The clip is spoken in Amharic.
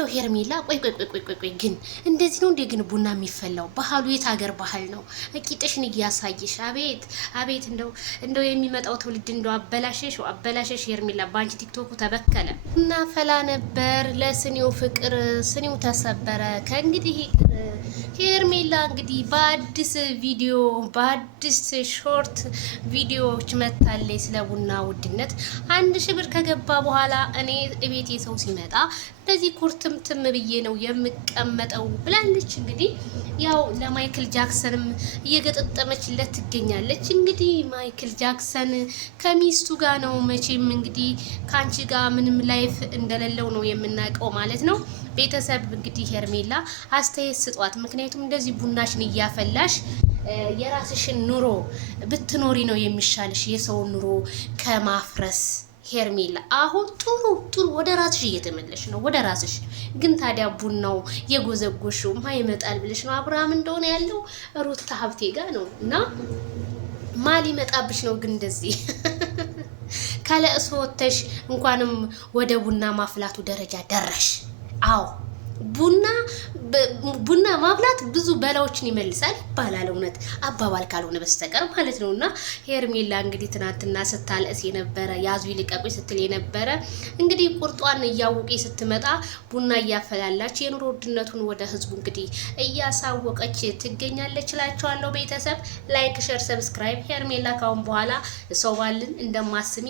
እንደው ሄርሜላ ቆይ ግን እንደዚህ ነው እንዴ ግን ቡና የሚፈላው? ባህሉ የት ሀገር ባህል ነው? እቂጥሽን እያሳየሽ አቤት እንደው የሚመጣው ትውልድ እንደው አበላሸሽ ሄርሜላ። ባንቺ ቲክቶኩ ተበከለ እና ፈላ ነበር ለስኒው ፍቅር ስኒው ተሰበረ። ከእንግዲህ ሄርሜላ እንግዲህ በአዲስ ቪዲዮ በአዲስ ሾርት ቪዲዮዎች መታለች ስለ ቡና ውድነት 1000 ብር ከገባ በኋላ እኔ እቤቴ ሰው ሲመጣ እንደዚህ ኩርትምትም ብዬ ነው የምቀመጠው ብላለች። እንግዲህ ያው ለማይክል ጃክሰንም እየገጠጠመችለት ትገኛለች። እንግዲህ ማይክል ጃክሰን ከሚስቱ ጋር ነው መቼም እንግዲህ ካንቺ ጋር ምንም ላይፍ እንደሌለው ነው የምናውቀው ማለት ነው። ቤተሰብ እንግዲህ ሄርሜላ አስተያየት ስጧት። ምክንያቱም እንደዚህ ቡናሽን እያፈላሽ የራስሽን ኑሮ ብትኖሪ ነው የሚሻልሽ የሰውን ኑሮ ከማፍረስ። ሄርሜላ አሁን ጥሩ ወደ ራስሽ እየተመለሽ ነው፣ ወደ ራስሽ። ግን ታዲያ ቡናው የጎዘጎሽው ማይመጣል ብለሽ ነው አብርሃም እንደሆነ ያለው ሩታ ሀብቴ ጋር ነው እና ማል ይመጣብሽ ነው። ግን እንደዚህ ካለእሱ ወተሽ እንኳንም ወደ ቡና ማፍላቱ ደረጃ ደረሽ። አዎ ቡና ማብላት ብዙ በላዎችን ይመልሳል ይባላል፣ እውነት አባባል ካልሆነ በስተቀር ማለት ነው። እና ሄርሜላ እንግዲህ ትናንትና ስታለቅስ የነበረ ያዙ ይልቀቁኝ ስትል የነበረ እንግዲህ ቁርጧን እያወቀች ስትመጣ ቡና እያፈላላች የኑሮ ውድነቱን ወደ ህዝቡ እንግዲህ እያሳወቀች ትገኛለች እላቸዋለሁ። ቤተሰብ ላይክ፣ ሼር፣ ሰብስክራይብ። ሄርሜላ ካሁን በኋላ ሰው ባልን እንደማስሚ